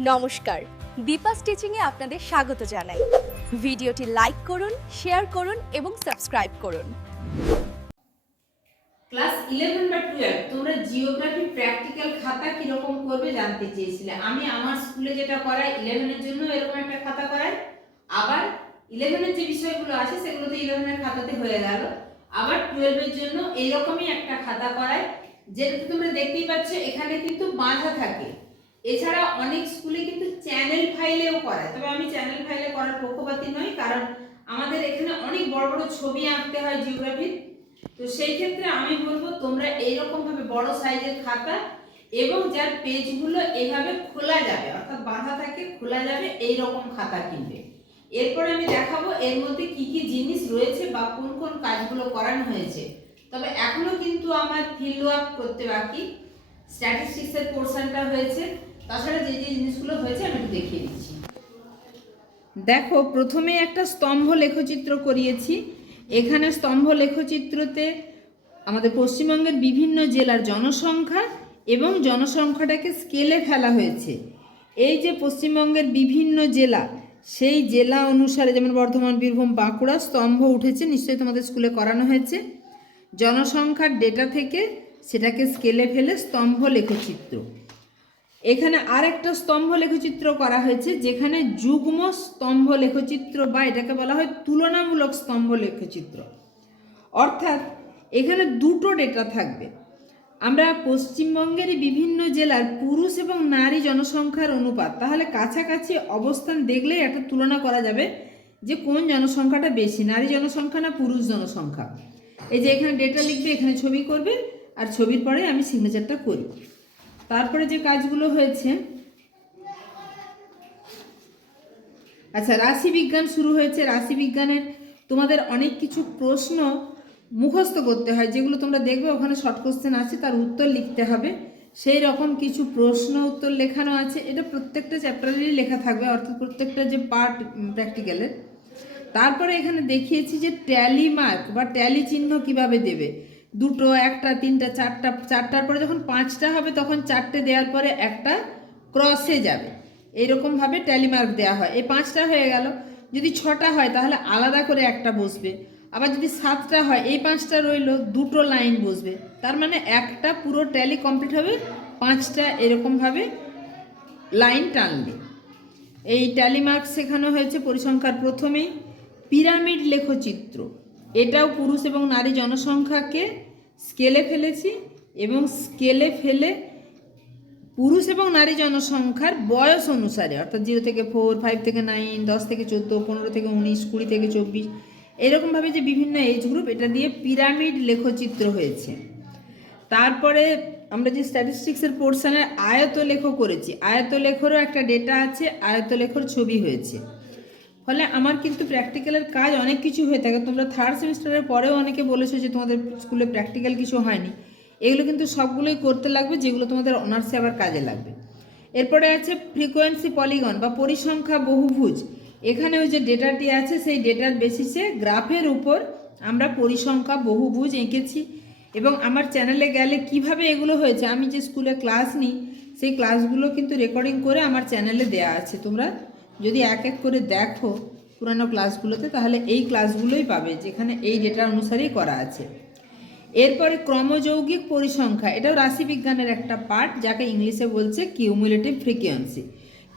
নমস্কার, দীপা স্টিচিংয়ে আপনাদের স্বাগত জানাই। ভিডিওটি লাইক করুন, শেয়ার করুন এবং সাবস্ক্রাইব করুন। ক্লাস 11 বা 12 তোমরা জিওগ্রাফি প্র্যাকটিক্যাল খাতা কি রকম করবে জানতে চেয়েছিলে। আমি আমার স্কুলে যেটা করাই 11 এর জন্য এরকম একটা খাতা করাই, আবার 11 এর যে বিষয়গুলো আছে সেগুলো তো 11 এর খাতাতে হয়ে গেল, আবার 12 এর জন্য এইরকমই একটা খাতা করাই, যেটা তোমরা দেখতেই পাচ্ছ এখানে কিন্তু বাঁধা থাকে। এছাড়া অনেক স্কুলে কিন্তু চ্যানেল ফাইলেও করায়, তবে আমি চ্যানেল ফাইলে করার পক্ষপাতী নই, কারণ আমাদের এখানে অনেক বড় বড় ছবি আঁকতে হয় জিওগ্রাফির। তো সেই ক্ষেত্রে আমি বলবো তোমরা এইরকম ভাবে বড় সাইজের খাতা এবং যার পেজগুলো এভাবে খোলা যাবে, অর্থাৎ বাঁধা থাকে খোলা যাবে, এই রকম খাতা কিনবে। এরপরে আমি দেখাবো এর মধ্যে কি কি জিনিস রয়েছে বা কোন কোন কাজগুলো করানো হয়েছে। তবে এখনো কিন্তু আমার ফিল্ড ওয়ার্ক করতে বাকি, স্ট্যাটিস্টিক্সের পোর্শনটা হয়েছে, তাছাড়া যে যে জিনিসগুলো হয়েছে আমি একটু দেখিয়ে দিচ্ছি। দেখো, প্রথমে একটা স্তম্ভ লেখচিত্র করিয়েছি। এখানে স্তম্ভ লেখচিত্রতে আমাদের পশ্চিমবঙ্গের বিভিন্ন জেলার জনসংখ্যা এবং জনসংখ্যাটাকে স্কেলে ফেলা হয়েছে। এই যে পশ্চিমবঙ্গের বিভিন্ন জেলা, সেই জেলা অনুসারে যেমন বর্ধমান, বীরভূম, বাঁকুড়া স্তম্ভ উঠেছে, নিশ্চয়ই তোমাদের স্কুলে করানো হয়েছে। জনসংখ্যার ডেটা থেকে সেটাকে স্কেলে ফেলে স্তম্ভ লেখচিত্র। এখানে আরেকটা স্তম্ভ লেখচিত্র করা হয়েছে, যেখানে যুগ্ম স্তম্ভ লেখচিত্র বা এটাকে বলা হয় তুলনামূলক স্তম্ভ লেখচিত্র। অর্থাৎ এখানে দুটো ডেটা থাকবে। আমরা পশ্চিমবঙ্গের বিভিন্ন জেলার পুরুষ এবং নারী জনসংখ্যার অনুপাত, তাহলে কাছাকাছি অবস্থান দেখলেই একটা তুলনা করা যাবে যে কোন জনসংখ্যাটা বেশি, নারী জনসংখ্যা না পুরুষ জনসংখ্যা। এই যে এখানে ডেটা লিখবে, এখানে ছবি করবে, আর ছবির পরে আমি সিগনেচারটা করি। তারপরে যে কাজগুলো হয়েছে, আচ্ছা, রাশি বিজ্ঞান শুরু হয়েছে। রাশি বিজ্ঞানের তোমাদের অনেক কিছু প্রশ্ন মুখস্থ করতে হয়, যেগুলো তোমরা দেখবে ওখানে শর্ট কোশ্চেন আছে, তার উত্তর লিখতে হবে। সেই রকম কিছু প্রশ্ন উত্তর লেখানো আছে। এটা প্রত্যেকটা চ্যাপ্টারেরই লেখা থাকবে, অর্থাৎ প্রত্যেকটা যে পার্ট প্র্যাকটিক্যালের। তারপরে এখানে দেখিয়েছি যে ট্যালি মার্ক বা ট্যালি চিহ্ন কিভাবে দেবে। দুটো, একটা, তিনটা, চারটা, চারটার পরে যখন পাঁচটা হবে তখন চারটে দেওয়ার পরে একটা ক্রসে যাবে, এইরকমভাবে ট্যালি মার্ক দেওয়া হয়। এই পাঁচটা হয়ে গেল। যদি ছটা হয় তাহলে আলাদা করে একটা বসবে, আবার যদি সাতটা হয় এই পাঁচটা রইল, দুটো লাইন বসবে, তার মানে একটা পুরো ট্যালি কমপ্লিট হবে পাঁচটা এরকমভাবে লাইন টানলে। এই ট্যালি মার্ক শেখানো হয়েছে পরিসংখ্যার প্রথমেই। পিরামিড লেখচিত্র, এটাও পুরুষ এবং নারী জনসংখ্যাকে স্কেলে ফেলেছি, এবং স্কেলে ফেলে পুরুষ এবং নারী জনসংখ্যার বয়স অনুসারে, অর্থাৎ 0 থেকে 4, 5 থেকে 9, 10 থেকে 14, 15 থেকে 19, 20 থেকে 24, এরকমভাবে যে বিভিন্ন এজ গ্রুপ, এটা দিয়ে পিরামিড লেখচিত্র হয়েছে। তারপরে আমরা যে স্ট্যাটিস্টিক্সের পোর্শনের আয়তলেখ করেছি, আয়তলেখরও একটা ডেটা আছে, আয়তলেখর ছবি হয়েছে। ফলে আমার কিন্তু প্র্যাকটিক্যালের কাজ অনেক কিছু হয়ে থাকে। তোমরা থার্ড সেমিস্টারের পরেও অনেকে বলেছো যে তোমাদের স্কুলে প্র্যাকটিক্যাল কিছু হয়নি, এগুলো কিন্তু সবগুলোই করতে লাগবে, যেগুলো তোমাদের অনার্সে আবার কাজে লাগবে। এরপরে আছে ফ্রিকোয়েন্সি পলিগন বা পরিসংখ্যা বহুভুজ। এখানে ওই যে ডেটাটি আছে সেই ডেটার বেসিসে গ্রাফের উপর আমরা পরিসংখ্যা বহুভুজ এঁকেছি, এবং আমার চ্যানেলে গেলে কিভাবে এগুলো হয়েছে, আমি যে স্কুলে ক্লাস নিই সেই ক্লাসগুলো কিন্তু রেকর্ডিং করে আমার চ্যানেলে দেয়া আছে। তোমরা যদি এক এক করে দেখো পুরানো ক্লাসগুলোতে, তাহলে এই ক্লাসগুলোই পাবে যেখানে এই ডেটা অনুসারেই করা আছে। এরপরে ক্রমযৌগিক পরিসংখ্যা, এটাও রাশিবিজ্ঞানের একটা পার্ট, যাকে ইংলিশে বলছে কিউমুলেটিভ ফ্রিকোয়েন্সি।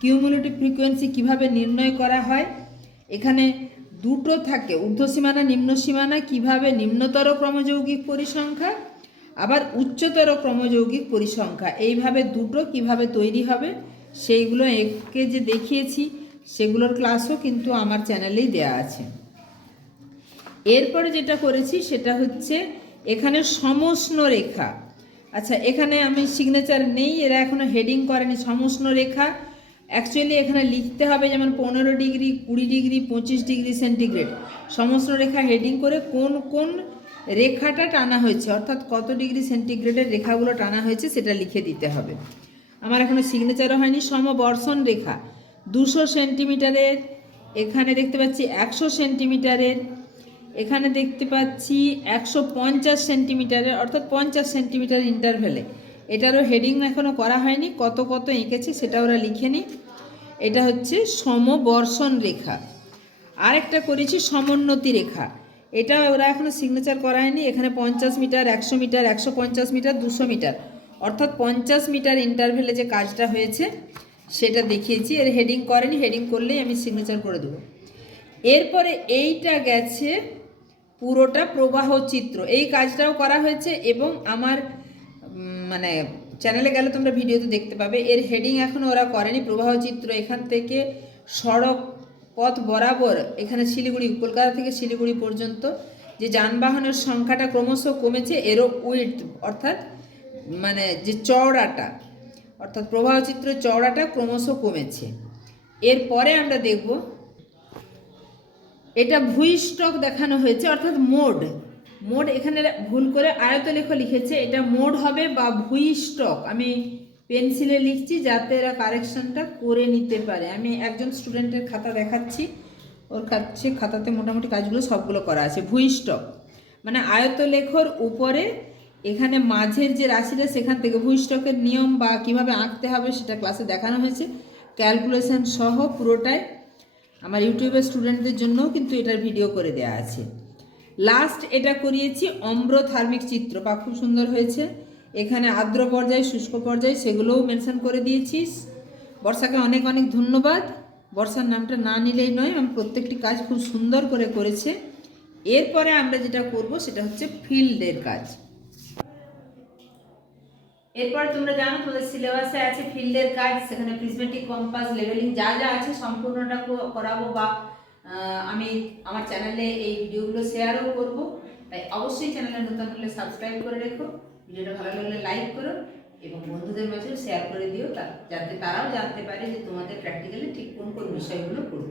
কিউমুলেটিভ ফ্রিকোয়েন্সি কিভাবে নির্ণয় করা হয়, এখানে দুটো থাকে, ঊর্ধ্বসীমানা নিম্ন সীমানা, কিভাবে নিম্নতর ক্রমযৌগিক পরিসংখ্যা আবার উচ্চতর ক্রমযৌগিক পরিসংখ্যা, এইভাবে দুটো কিভাবে তৈরি হবে সেইগুলো একে যে দেখিয়েছি, সেগুলোর ক্লাসও কিন্তু আমার চ্যানেলেই দেয়া আছে। এরপরে যেটা করেছি সেটা হচ্ছে এখানে সমষ্ণ রেখা। আচ্ছা, এখানে আমি সিগনেচার নেই, এরা এখনো হেডিং করেনি। সমষ্ণ রেখা অ্যাকচুয়ালি এখানে লিখতে হবে, যেমন 15 ডিগ্রি, 20 ডিগ্রি, 25 ডিগ্রি সেন্টিগ্রেড। সমষ্ণ রেখা হেডিং করে কোন কোন রেখাটা টানা হয়েছে, অর্থাৎ কত ডিগ্রি সেন্টিগ্রেডের রেখাগুলো টানা হয়েছে সেটা লিখে দিতে হবে। আমার এখনো সিগনেচারও হয়নি। সমবর্ষণ রেখা 200 সেন্টিমিটারের, এখানে দেখতে পাচ্ছি 100 সেন্টিমিটারের, এখানে দেখতে পাচ্ছি 150 সেন্টিমিটারের, অর্থাৎ 50 সেন্টিমিটার ইন্টারভ্যালে। এটারও হেডিং এখনও করা হয়নি, কত কত এঁকেছি সেটা ওরা লিখে নিই। এটা হচ্ছে সমবর্ষণ রেখা। আর একটা করেছি সমোন্নতি রেখা। এটা ওরা এখনো সিগনেচার করায়নি। এখানে 50 মিটার, 100 মিটার, 150 মিটার, 200 মিটার, অর্থাৎ 50 মিটার ইন্টারভেলে যে কাজটা হয়েছে সেটা দেখিয়েছি। এর হেডিং করেনি, হেডিং করলেই আমি সিগনেচার করে দেবো। এরপরে এইটা গেছে পুরোটা প্রবাহ চিত্র, এই কাজটাও করা হয়েছে এবং আমার মানে চ্যানেলে গেলে তোমরা ভিডিওতে দেখতে পাবে। এর হেডিং এখনও ওরা করেনি। প্রবাহ চিত্র এখান থেকে সড়ক পথ বরাবর এখানে শিলিগুড়ি, কলকাতা থেকে শিলিগুড়ি পর্যন্ত যে যানবাহনের সংখ্যাটা ক্রমশ কমেছে, এরও উইডথ অর্থাৎ মানে যে চওড়াটা, অর্থাৎ প্রবাহ চিত্রের চওড়াটা ক্রমশ কমেছে। এরপরে আমরা দেখব এটা ভূইষ্ঠক দেখানো হয়েছে, অর্থাৎ মোড। মোড এখানে ভুল করে আয়তলেখ লিখেছে, এটা মোড হবে বা ভূইষ্ঠক। আমি পেন্সিলে লিখছি যাতে এরা কারেকশনটা করে নিতে পারে। আমি একজন স্টুডেন্টের খাতা দেখাচ্ছি, ওর কাছে খাতাতে মোটামুটি কাজগুলো সবগুলো করা আছে। ভূইষ্ঠক মানে আয়তলেখর উপরে এখানে মাঝের যে রাশিটা সেখান থেকে ভূইষ্ঠকের নিয়ম বা কিভাবে আঁকতে হবে সেটা ক্লাসে দেখানো হয়েছে, ক্যালকুলেশন সহ পুরোটাই। আমার ইউটিউবের স্টুডেন্টদের জন্যও কিন্তু এটার ভিডিও করে দেওয়া আছে। লাস্ট এটা করিয়েছি অম্ব্রোথার্মিক চিত্র, বা খুব সুন্দর হয়েছে। এখানে আর্দ্র পর্যায়, শুষ্ক পর্যায় সেগুলোও মেনশন করে দিয়েছিস। বর্ষাকে অনেক অনেক ধন্যবাদ। বর্ষার নামটা না নিলেই নয়, আমি প্রত্যেকটি কাজ খুব সুন্দর করে করেছে। এরপরে আমরা যেটা করব সেটা হচ্ছে ফিল্ডের কাজ। এরপর তোমরা জানো তোমাদের সিলেবাসে আছে ফিল্ডের কাজ, সেখানে প্রিজমেটিক কম্পাস, লেভেলিং যা যা আছে সম্পূর্ণটা করাবো, বা আমি আমার চ্যানেলে এই ভিডিওগুলো শেয়ারও করব। তাই অবশ্যই চ্যানেলে নতুন হলে সাবস্ক্রাইব করে রেখো, ভিডিওটা ভালো লাগলে লাইক করো এবং বন্ধুদের মাঝে শেয়ার করে দিও, যাতে তারাও জানতে পারে যে তোমাদের প্র্যাকটিক্যালি ঠিক কোন কোন বিষয়গুলো করবে।